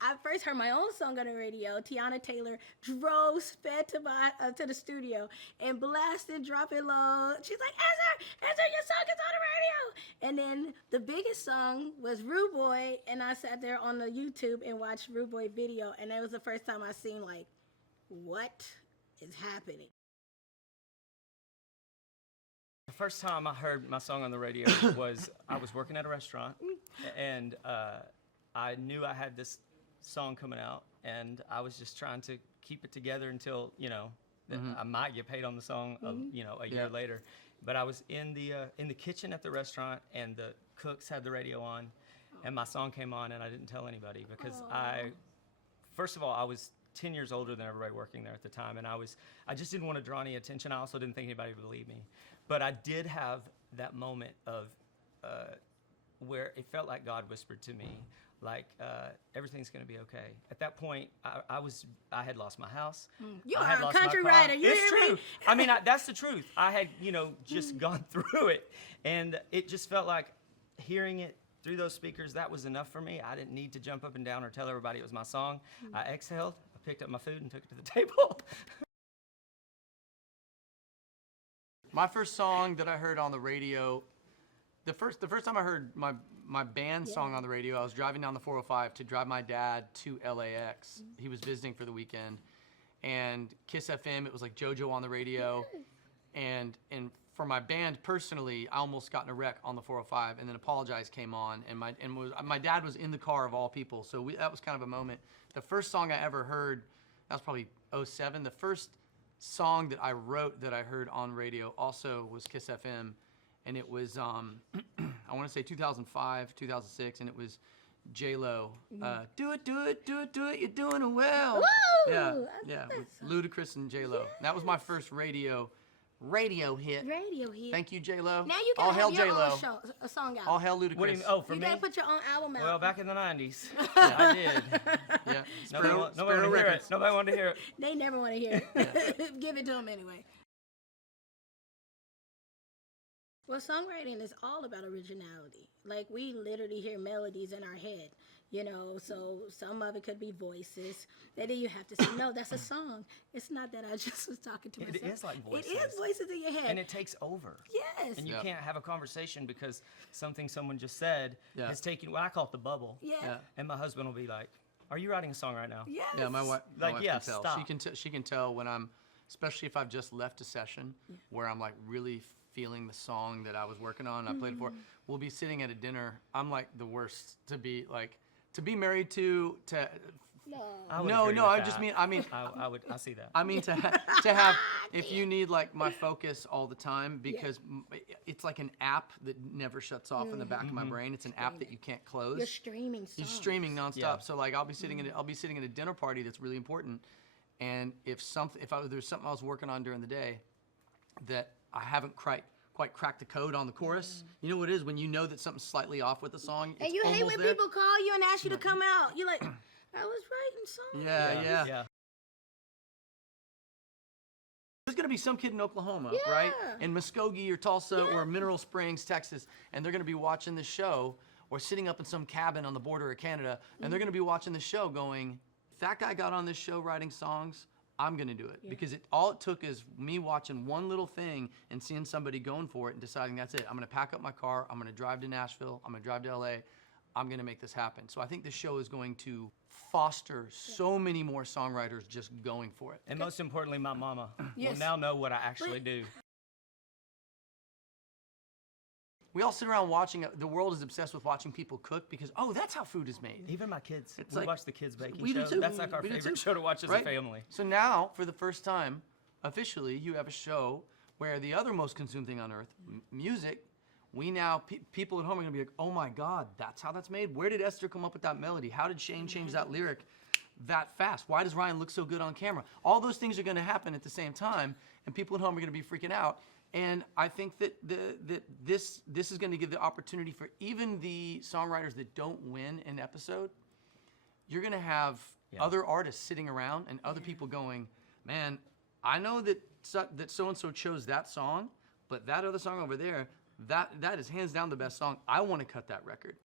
I first heard my own song on the radio. Tiana Taylor sped to the studio and blasted Drop It Low. She's like, Esther, your song is on the radio. And then the biggest song was Rude Boy, and I sat there on the YouTube and watched Rude Boy video, and that was the first time I seen like, what is happening? The first time I heard my song on the radio was I was working at a restaurant, and I knew I had this song coming out, and I was just trying to keep it together until, you know, I might get paid on the song, you know, a year later. But I was in the kitchen at the restaurant, and the cooks had the radio on, and my song came on, and I didn't tell anybody because first of all, I was 10 years older than everybody working there at the time, and I just didn't want to draw any attention. I also didn't think anybody would believe me. But I did have that moment of where it felt like God whispered to me, like, everything's going to be okay. At that point, I had lost my house. You are a country writer. You it's hear true. me? I mean, that's the truth. I had, you know, just gone through it, and it just felt like hearing it through those speakers, that was enough for me. I didn't need to jump up and down or tell everybody it was my song. I exhaled, I picked up my food and took it to the table. My first song that I heard on the radio, the first time I heard my band song on the radio, I was driving down the 405 to drive my dad to LAX. He was visiting for the weekend, and Kiss FM, it was like JoJo on the radio, and for my band personally, I almost got in a wreck on the 405, and then Apologize came on, and my dad was in the car of all people, so that was kind of a moment. The first song I ever heard, that was probably 07. The first song that I wrote that I heard on radio also was Kiss FM, and it was I want to say 2005, 2006, and it was J-Lo. Do it, you're doing it well. Woo! Yeah, with Ludacris and J-Lo. That was my first radio hit. Radio hit. Thank you, J-Lo. Now you All gotta hail have your J-Lo. own show, a song out. All hail Ludacris. What do you mean? Oh, for You me? gotta put your own album out. Well, back in the 90s, I did. Yeah. Nobody wanted to hear it. Nobody wanted to hear it. They never want to hear it. Give it to them anyway. Well, songwriting is all about originality. Like, we literally hear melodies in our head, you know, so some of it could be voices. And then you have to say, no, that's a song. It's not that I just was talking to myself. It is like voices. It is voices in your head. And it takes over. Yes. And you can't have a conversation because something someone just said has taken, well, I call it the bubble. Yeah. And my husband will be like, are you writing a song right now? Yes. Yeah, my wife can tell. Stop. She can tell when I'm, especially if I've just left a session where I'm like really feeling the song that I was working on. I played it for. We'll be sitting at a dinner. I'm like the worst to be married to. No. I see that. I mean to have if you need like my focus all the time because it's like an app that never shuts off in the back of my brain. It's an app that you can't close. You're streaming songs. You're streaming nonstop. Yeah. So like I'll be sitting at a dinner party that's really important, and if there's something I was working on during the day that I haven't quite cracked the code on the chorus. You know what it is when you know that something's slightly off with the song. And you hate when people call you and ask you to come out. You're like, I was writing songs. Yeah. There's gonna be some kid in Oklahoma, right? In Muskogee or Tulsa or Mineral Springs, Texas, and they're gonna be watching the show or sitting up in some cabin on the border of Canada, and they're gonna be watching the show going, if that guy got on this show writing songs, I'm gonna do it. Because all it took is me watching one little thing and seeing somebody going for it and deciding that's it. I'm gonna pack up my car, I'm gonna drive to Nashville, I'm gonna drive to LA, I'm gonna make this happen. So I think this show is going to foster so many more songwriters just going for it. And most importantly, my mama will now know what I actually do. We all sit around watching, the world is obsessed with watching people cook because, oh, that's how food is made. Even my kids. We watch the kids baking we do show. too. That's like our favorite show to watch as a family. So now, for the first time, officially, you have a show where the other most consumed thing on earth, music, we now, people at home are gonna be like, oh my God, that's how that's made? Where did Esther come up with that melody? How did Shane change that lyric that fast? Why does Ryan look so good on camera? All those things are gonna happen at the same time, and people at home are gonna be freaking out. And I think that this is going to give the opportunity for even the songwriters that don't win an episode. You're going to have other artists sitting around and other people going, man, I know that so-and-so chose that song, but that other song over there, that is hands down the best song. I want to cut that record.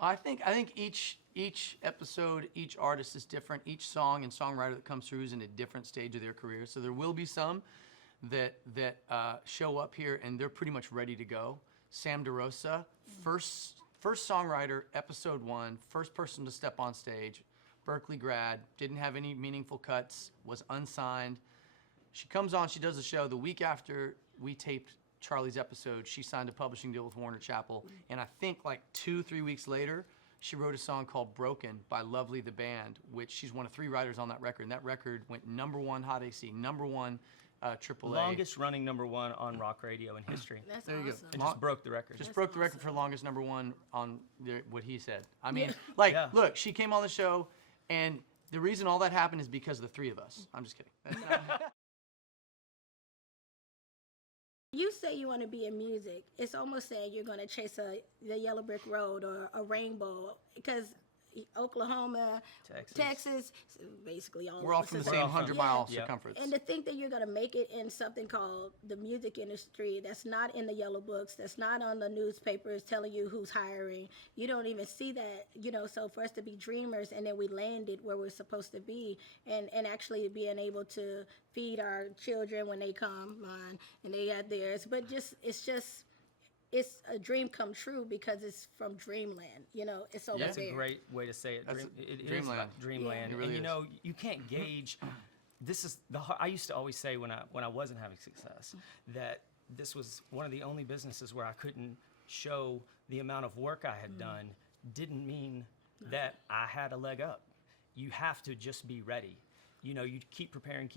I think each episode, each artist is different. Each song and songwriter that comes through is in a different stage of their career. So there will be some that show up here and they're pretty much ready to go. Sam DeRosa, first songwriter, episode 1, first person to step on stage, Berkeley grad, didn't have any meaningful cuts, was unsigned. She comes on, she does the show. The week after we taped Charlie's episode, she signed a publishing deal with Warner Chappell, and I think like 2-3 weeks later, she wrote a song called Broken by Lovely the Band, which she's one of 3 writers on that record, and that record went #1 Hot AC, #1 AAA. Longest running #1 on rock radio in history. That's There you awesome. go. It just broke the record. Just That's broke the record awesome. for longest #1 on what he said. I mean, Yeah. look, she came on the show, and the reason all that happened is because of the 3 of us. I'm just kidding. That's not, You say you want to be in music. It's almost saying you're going to chase the yellow brick road or a rainbow, because Oklahoma, Texas, basically all we're all from the the same all from- 100-mile Yeah. circumference. And to think that you're going to make it in something called the music industry that's not in the yellow books, that's not on the newspapers telling you who's hiring, you don't even see that, so for us to be dreamers and then we landed where we're supposed to be and actually being able to feed our children when they come on and they got theirs. But it's a dream come true because it's from dreamland. It's over That's there. a great way to say it. That's It is dreamland. about dreamland. It really and you can't gauge. This is I used to always say when I wasn't having success that this was one of the only businesses where I couldn't show the amount of work I had done didn't mean that I had a leg up. You have to just be ready. You keep preparing,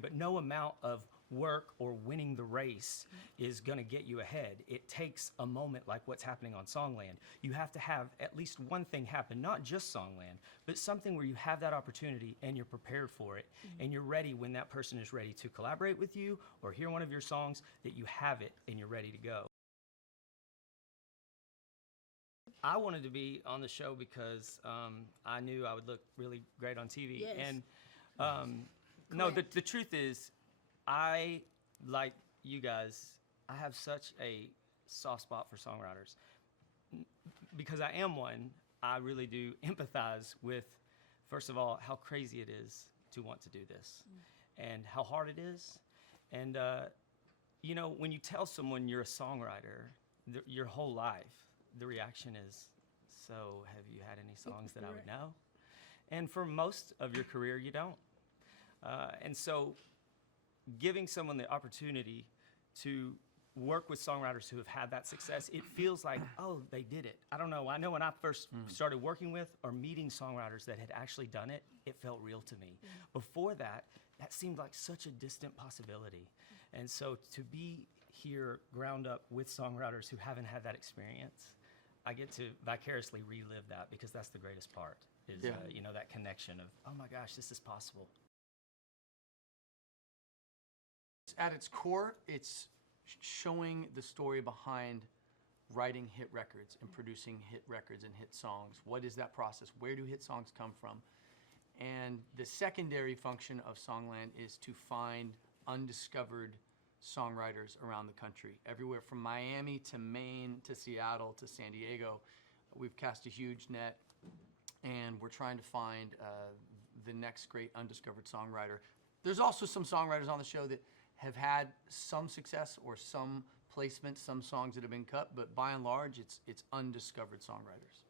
but no amount of work or winning the race is going to get you ahead. It takes a moment like what's happening on Songland. You have to have at least one thing happen, not just Songland, but something where you have that opportunity and you're prepared for it and you're ready when that person is ready to collaborate with you or hear one of your songs, that you have it and you're ready to go. I wanted to be on the show because I knew I would look really great on TV. Yes. And no, the truth is, I, like you guys, I have such a soft spot for songwriters. Because I am one, I really do empathize with, first of all, how crazy it is to want to do this and how hard it is. And, when you tell someone you're a songwriter, your whole life, the reaction is, so have you had any songs that I would know? And for most of your career, you don't. And so giving someone the opportunity to work with songwriters who have had that success, it feels like, oh, they did it. I don't know. I know when I first started working with or meeting songwriters that had actually done it, it felt real to me. Before that seemed like such a distant possibility. And so to be here ground up with songwriters who haven't had that experience, I get to vicariously relive that, because that's the greatest part, is that connection of, oh my gosh, this is possible. At its core, it's showing the story behind writing hit records and producing hit records and hit songs. What is that process? Where do hit songs come from? And the secondary function of Songland is to find undiscovered songwriters around the country. Everywhere from Miami to Maine to Seattle to San Diego, we've cast a huge net, and we're trying to find the next great undiscovered songwriter. There's also some songwriters on the show that have had some success or some placements, some songs that have been cut, but by and large, it's undiscovered songwriters.